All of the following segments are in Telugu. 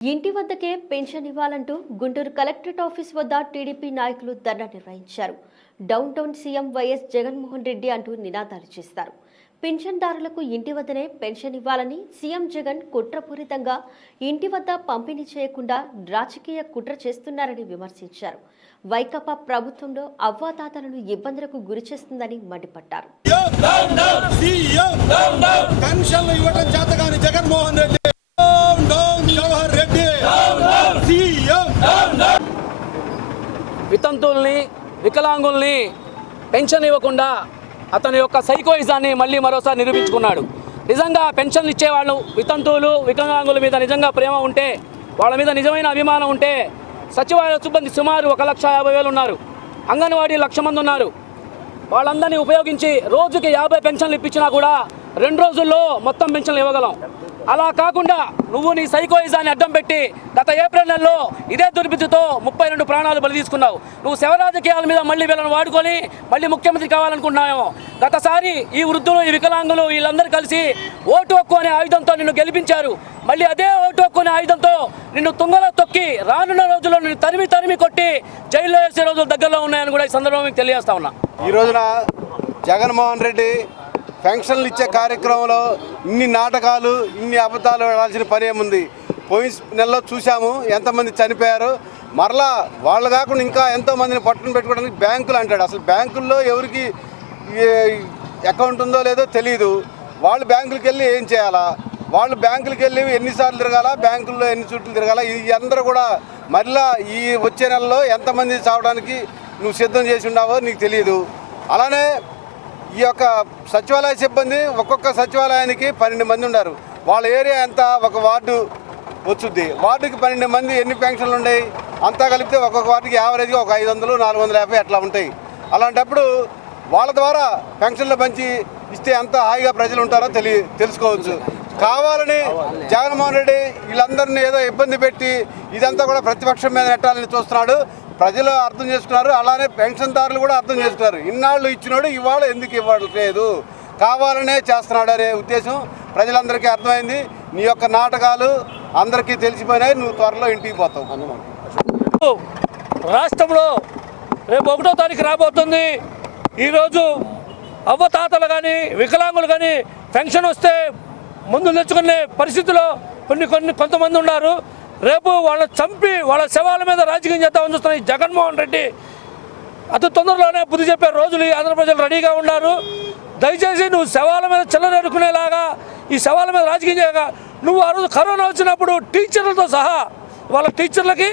ఇంటి వద్దకే పెన్షన్ ఇవ్వాలంటూ గుంటూరు కలెక్టరేట్ ఆఫీస్ వద్ద టీడీపీ నాయకులు ధర్నా నిర్వహించారు. Down town CM YS Jaganmohan Reddy అంటూ నినాదాలు చేస్తారు. పెన్షన్దారులకు ఇంటి వద్దనే పెన్షన్ ఇవ్వాలని సీఎం జగన్ కుట్రపూరితంగా ఇంటి వద్ద పంపిణీ చేయకుండా రాజకీయ కుట్ర చేస్తున్నారని విమర్శించారు. వైకాపా ప్రభుత్వంలో అవ్వాతాతలను ఇబ్బందులకు గురి చేస్తుందని మండిపడ్డారు. వితంతుల్ని వికలాంగుల్ని పెన్షన్ ఇవ్వకుండా అతని యొక్క సైకోయిజాన్ని మళ్ళీ మరోసారి నిరూపించుకున్నాడు. నిజంగా పెన్షన్లు ఇచ్చేవాళ్ళు వితంతువులు వికలాంగుల మీద నిజంగా ప్రేమ ఉంటే, వాళ్ళ మీద నిజమైన అభిమానం ఉంటే సచివాలయ సిబ్బంది సుమారు 1,50,000 ఉన్నారు. అంగన్వాడీ 1,00,000 మంది ఉన్నారు. వాళ్ళందరినీ ఉపయోగించి రోజుకి 50 పెన్షన్లు ఇప్పించినా కూడా 2 రోజుల్లో మొత్తం పెన్షన్లు ఇవ్వగలం. అలా కాకుండా నువ్వు నీ సైకోయిజాన్ని అడ్డం పెట్టి గత ఏప్రిల్ నెలలో ఇదే దుర్బుద్ధితో 32 ప్రాణాలు బలి తీసుకున్నావు. నువ్వు శవ రాజకీయాల మీద మళ్ళీ వీళ్ళని వాడుకొని మళ్ళీ ముఖ్యమంత్రి కావాలనుకుంటున్నావు. గతసారి ఈ వృద్ధులు ఈ వికలాంగులు వీళ్ళందరూ కలిసి ఓటు హక్కు అనే ఆయుధంతో నిన్ను గెలిపించారు. మళ్ళీ అదే ఓటు హక్కు అనే ఆయుధంతో నిన్ను తుంగలో తొక్కి రానున్న రోజుల్లో నిన్ను తరిమి కొట్టి జైల్లో వేసే రోజులు దగ్గరలో ఉన్నాయని కూడా ఈ సందర్భంగా తెలియజేస్తా ఉన్నా. ఈ రోజున జగన్మోహన్ రెడ్డి పెన్షన్లు ఇచ్చే కార్యక్రమంలో ఇన్ని నాటకాలు ఇన్ని అబద్ధాలు ఆడాల్సిన పని ఏముంది? పోయిన నెలలో చూసాము ఎంతమంది చనిపోయారు. మరలా వాళ్ళు కాకుండా ఇంకా ఎంతోమందిని పట్టుకుని పెట్టుకోవడానికి బ్యాంకులు అంటాడు. అసలు బ్యాంకుల్లో ఎవరికి అకౌంట్ ఉందో లేదో తెలియదు. వాళ్ళు బ్యాంకులకు వెళ్ళి ఏం చేయాలా? వాళ్ళు బ్యాంకులకు వెళ్ళి ఎన్నిసార్లు తిరగాల, బ్యాంకుల్లో ఎన్ని చుట్లు తిరగాల? ఇది అందరూ కూడా మరలా ఈ వచ్చే నెలలో ఎంతమంది చావడానికి నువ్వు సిద్ధం చేసి ఉన్నావో నీకు తెలియదు. అలానే ఈ యొక్క సచివాలయ సిబ్బంది ఒక్కొక్క సచివాలయానికి 12 మంది ఉన్నారు. వాళ్ళ ఏరియా ఎంత ఒక వార్డు వచ్చుద్ది. వార్డుకి 12 మంది ఎన్ని పెన్షన్లు ఉన్నాయి? అంతా కలిపితే ఒక్కొక్క వార్డుకి యావరేజ్గా ఒక 500, 450 అట్లా ఉంటాయి. అలాంటప్పుడు వాళ్ళ ద్వారా పెన్షన్లు పంచి ఇస్తే ఎంత హాయిగా ప్రజలు ఉంటారో తెలుసుకోవచ్చు. కావాలని జగన్మోహన్ రెడ్డి వీళ్ళందరినీ ఏదో ఇబ్బంది పెట్టి ఇదంతా కూడా ప్రతిపక్షం మీద నెట్టాలని చూస్తున్నాడు. ప్రజలు అర్థం చేసుకున్నారు, అలానే పెన్షన్దారులు కూడా అర్థం చేసుకున్నారు. ఇన్నాళ్ళు ఇచ్చినాడు, ఇవాళ ఎందుకు ఇవ్వట్లేదు, కావాలనే చేస్తున్నాడు అనే ఉద్దేశం ప్రజలందరికీ అర్థమైంది. నీ యొక్క నాటకాలు అందరికీ తెలిసిపోయినాయి. నువ్వు త్వరలో ఇంటికి పోతావు. రాష్ట్రంలో రేపు 1వ తారీఖు రాబోతుంది. ఈరోజు అవ్వతాతలు కానీ వికలాంగులు కానీ పెన్షన్ వస్తే ముందు తెచ్చుకునే పరిస్థితిలో కొంతమంది ఉన్నారు. రేపు వాళ్ళని చంపి వాళ్ళ శవాల మీద రాజకీయం చేద్దామని చూస్తున్న ఈ జగన్మోహన్ రెడ్డి అతి తొందరలోనే బుద్ధి చెప్పే రోజులు ఈ ఆంధ్ర ప్రజలు రెడీగా ఉన్నారు. దయచేసి నువ్వు శవాల మీద చిల్లరేరుకునేలాగా ఈ శవాల మీద రాజకీయం చేయగా నువ్వు ఆ రోజు కరోనా వచ్చినప్పుడు టీచర్లతో సహా వాళ్ళ టీచర్లకి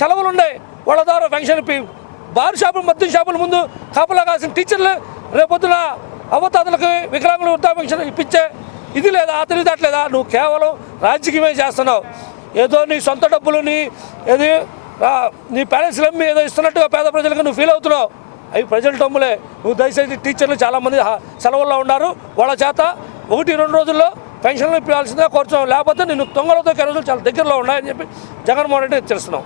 సెలవులు ఉన్నాయి. వాళ్ళ ద్వారా పెన్షన్ బార్ షాపులు మద్యం షాపుల ముందు కాపలా కాసిన టీచర్లు రేపొద్దున అవ్వతాతలకు వికలాంగులు వృద్ధా పెన్షన్ ఇప్పించే ఇది లేదా ఆ తెలియదట్లేదా? నువ్వు కేవలం రాజకీయమే చేస్తున్నావు. ఏదో నీ సొంత డబ్బులు నీ పేరెంట్స్ నమ్మి ఏదో ఇస్తున్నట్టుగా పేద ప్రజలకు నువ్వు ఫీల్ అవుతున్నావు. అవి ప్రజల డబ్బులే. నువ్వు దయచేసి టీచర్లు చాలామంది సెలవుల్లో ఉన్నారు. వాళ్ళ చేత 1-2 రోజుల్లో పెన్షన్లు ఇప్పాల్సిందే కోరుతున్నావు. లేకపోతే నిన్ను తొంగలతో రోజులు చాలా దగ్గరలో ఉన్నాయని చెప్పి జగన్మోహన్ రెడ్డి తెలుస్తున్నావు.